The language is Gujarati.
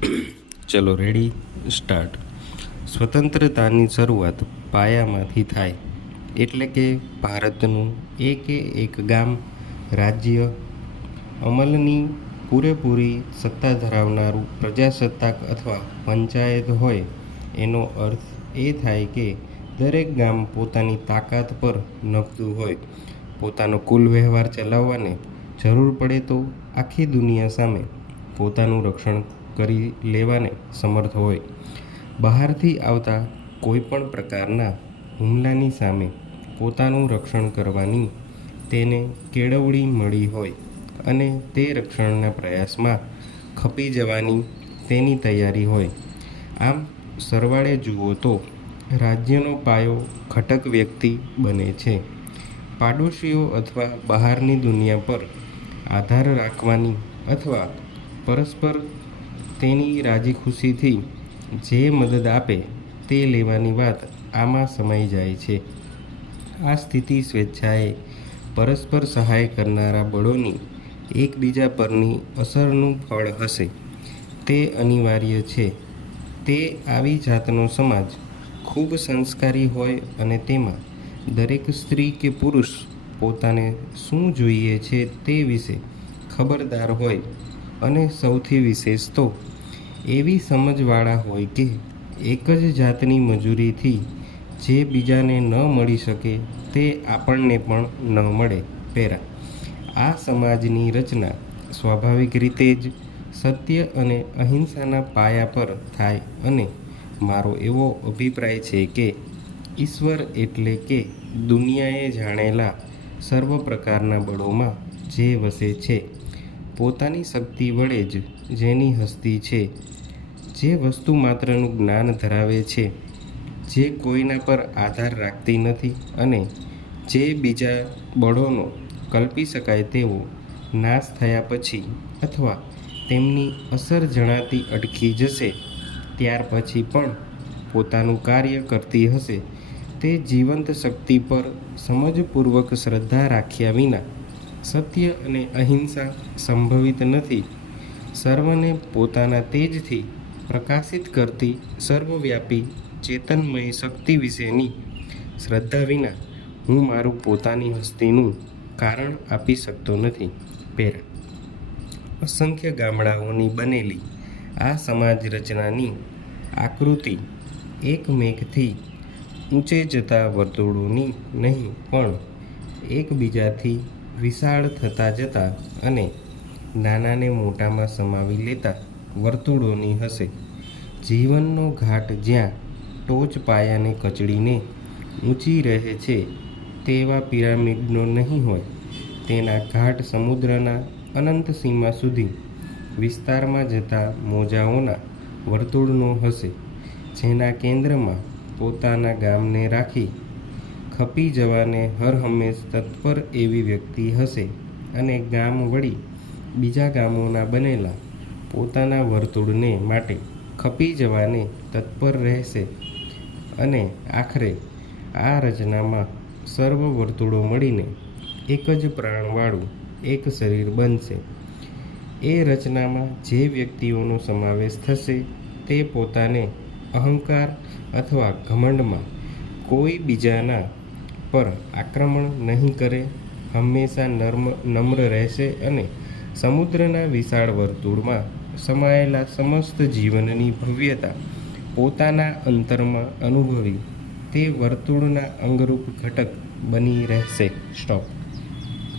ચલો રેડી સ્ટાર્ટ. સ્વતંત્રતાની શરૂઆત પાયામાંથી થાય, એટલે કે ભારતનું એકે એક ગામ, રાજ્ય, અમલની પૂરેપૂરી સત્તા ધરાવનારું પ્રજાસત્તાક અથવા પંચાયત હોય. એનો અર્થ એ થાય કે દરેક ગામ પોતાની તાકાત પર નભતું હોય, પોતાનો કુલ વ્યવહાર ચલાવવાને જરૂર પડે તો આખી દુનિયા સામે પોતાનું રક્ષણ કરી લેવાને સમર્થ હોય. બહારથી આવતા કોઈ પણ પ્રકારના હુમલાની સામે પોતાનું રક્ષણ કરવાની તેને કેળવણી મળી હોય અને તે રક્ષણના પ્રયાસમાં ખપી જવાની તેની તૈયારી હોય. આમ સરવાળે જુઓ તો રાજ્યનો પાયો ઘટક વ્યક્તિ બને છે. પાડોશીઓ અથવા બહારની દુનિયા પર આધાર રાખવાની અથવા પરસ્પર તેની રાજી ખુશીથી જે મદદ આપે તે લેવાની વાત આમાં સમાઈ જાય છે. આ સ્થિતિ સ્વેચ્છાએ પરસ્પર સહાય કરનારા બળોની એકબીજા પરની અસરનું ફળ હશે. તે અનિવાર્ય છે. તે આવી જાતનો સમાજ ખૂબ સંસ્કારી હોય અને તેમાં દરેક સ્ત્રી કે પુરુષ પોતાને શું જોઈએ છે તે વિશે ખબરદાર હોય અને સૌથી વિશેષ તો એવી સમજવાળા હોય કે એક જ જાતની મજૂરીથી જે બીજાને ન મળી શકે તે આપણને પણ ન મળે. પેરા. આ સમાજની રચના સ્વાભાવિક રીતે જ સત્ય અને અહિંસાના પાયા પર થાય અને મારો એવો અભિપ્રાય છે કે ઈશ્વર એટલે કે દુનિયાએ જાણેલા સર્વ પ્રકારના બળોમાં જે વસે છે, પોતાની શક્તિ વડે જ જેની હસ્તી છે, જે વસ્તુ માત્રનું જ્ઞાન ધરાવે છે, જે કોઈના પર આધાર રાખતી નથી અને જે બીજા બળોનો કલ્પી શકાય તેવો નાશ થયા પછી અથવા તેમની અસર જણાતી અટકી જશે ત્યાર પછી પણ પોતાનું કાર્ય કરતી હશે. તે જીવંત શક્તિ પર સમજપૂર્વક શ્રદ્ધા રાખ્યા વિના સત્ય અને અહિંસા સંભવિત નથી. સર્વને પોતાના તેજથી પ્રકાશિત કરતી સર્વવ્યાપી ચેતનમય શક્તિ વિશેની શ્રદ્ધા વિના હું મારું પોતાની હસ્તીનું કારણ આપી શકતો નથી. પેરા. અસંખ્ય ગામડાઓની બનેલી આ સમાજ રચનાની આકૃતિ એકમેકથી ઊંચે જતા વર્તુળોની નહીં પણ એકબીજાથી વિશાળ થતા જતા અને નાનાને મોટામાં સમાવી લેતા વર્તુળોની હશે. જીવનનો ઘાટ જ્યાં ટોચ પાયાને કચડીને ઊંચી રહે છે તેવા પિરામિડનો નહીં હોય, તેના ઘાટ સમુદ્રના અનંત સીમા સુધી વિસ્તારમાં જતા મોજાઓના વર્તુળનો હશે. જેના કેન્દ્રમાં પોતાના ગામને રાખી ખપી જવાને હરહંમેશ તત્પર એવી વ્યક્તિ હશે અને ગામ વળી બીજા ગામોના બનેલા પોતાના વર્તુળને માટે ખપી જવાને તત્પર રહેશે અને આખરે આ રચનામાં સર્વ વર્તુળો મળીને એક જ પ્રાણવાળું એક શરીર બનશે. એ રચનામાં જે વ્યક્તિઓનો સમાવેશ થશે તે પોતાને અહંકાર અથવા ઘમંડમાં કોઈ બીજાના પર આક્રમણ નહીં કરે, હંમેશા નમ્ર રહેશે અને સમુદ્રના વિશાળ વર્તુળમાં સમાયેલા સમસ્ત જીવનની ભવ્યતા પોતાના અંતરમાં અનુભવી તે વર્તુળના અંગરૂપ ઘટક બની રહેશે. સ્ટોપ.